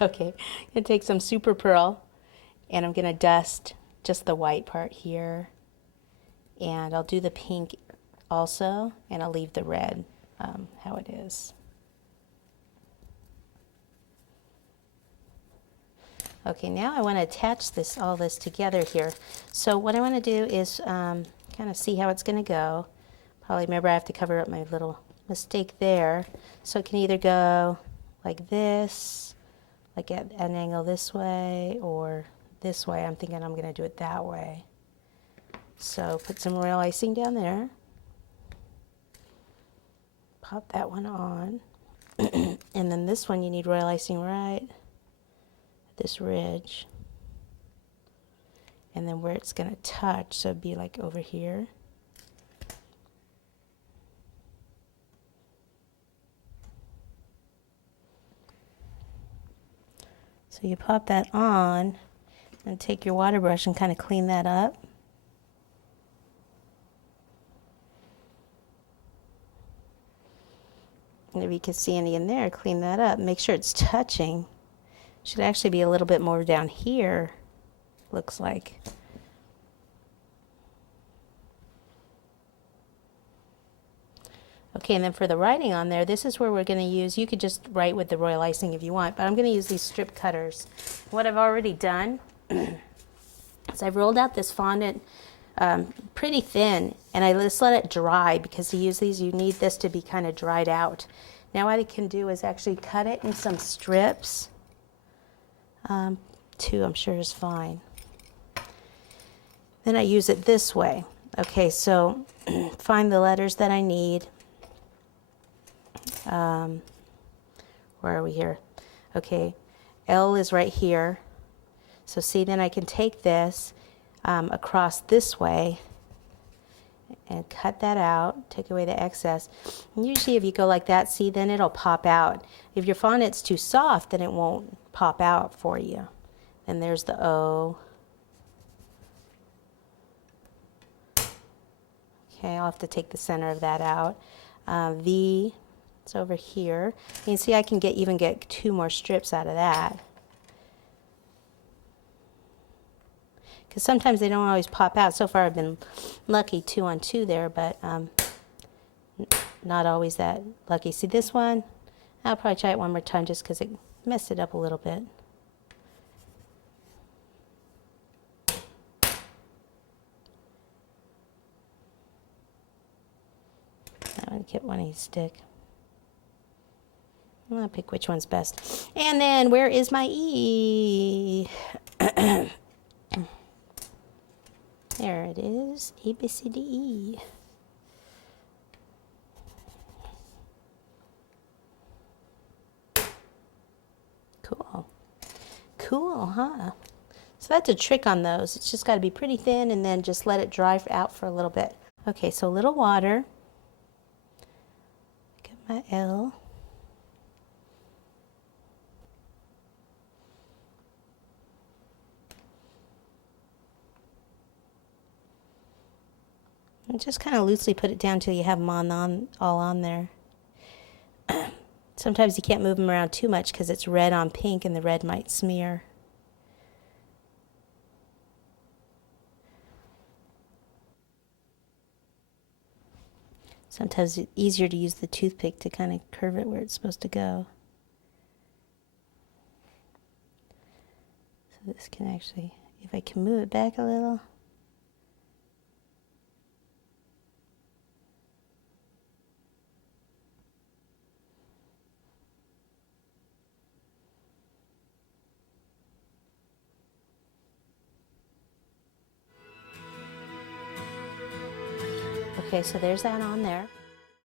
Okay, I'm gonna take some super pearl and I'm gonna dust just the white part here, and I'll do the pink also, and I'll leave the red how it is. Okay, now I want to attach all this together here. So what I want to do is kind of see how it's going to go. Probably remember I have to cover up my little mistake there. So it can either go like this, like at an angle this way, or this way. I'm thinking I'm going to do it that way. So put some royal icing down there. Pop that one on. And then this one you need royal icing right at this ridge. And then where it's going to touch, so it'd be like over here. So you pop that on and take your water brush and kind of clean that up. And if you can see any in there, clean that up. Make sure it's touching. Should actually be a little bit more down here, looks like. Okay, and then for the writing on there, this is where we're going to use, you could just write with the royal icing if you want, but I'm going to use these strip cutters. What I've already done is I've rolled out this fondant pretty thin, and I just let it dry, because to use these you need this to be kind of dried out. Now what I can do is actually cut it in some strips. Two I'm sure is fine. Then I use it this way. Okay, so find the letters that I need. Where are we here? Okay, L is right here. So see, then I can take this across this way and cut that out, take away the excess. And usually if you go like that, see, then it'll pop out. If your fondant's too soft, then it won't pop out for you. And there's the O. Okay, I'll have to take the center of that out. V, it's over here. You can see I can even get 2 more strips out of that. Because sometimes they don't always pop out. So far I've been lucky 2 on 2 there, but not always that lucky. See this one? I'll probably try it one more time just because it messed it up a little bit. I'm going to get one of these stick. I'll pick which one's best. And then where is my E? There it is, A, B, C, D, E. Cool. Cool, huh? So that's a trick on those. It's just got to be pretty thin and then just let it dry out for a little bit. Okay, so a little water. Get my L. And just kind of loosely put it down till you have them all on there. Sometimes you can't move them around too much because it's red on pink and the red might smear. Sometimes it's easier to use the toothpick to kind of curve it where it's supposed to go. So this can actually, if I can move it back a little. Okay, so there's that on there.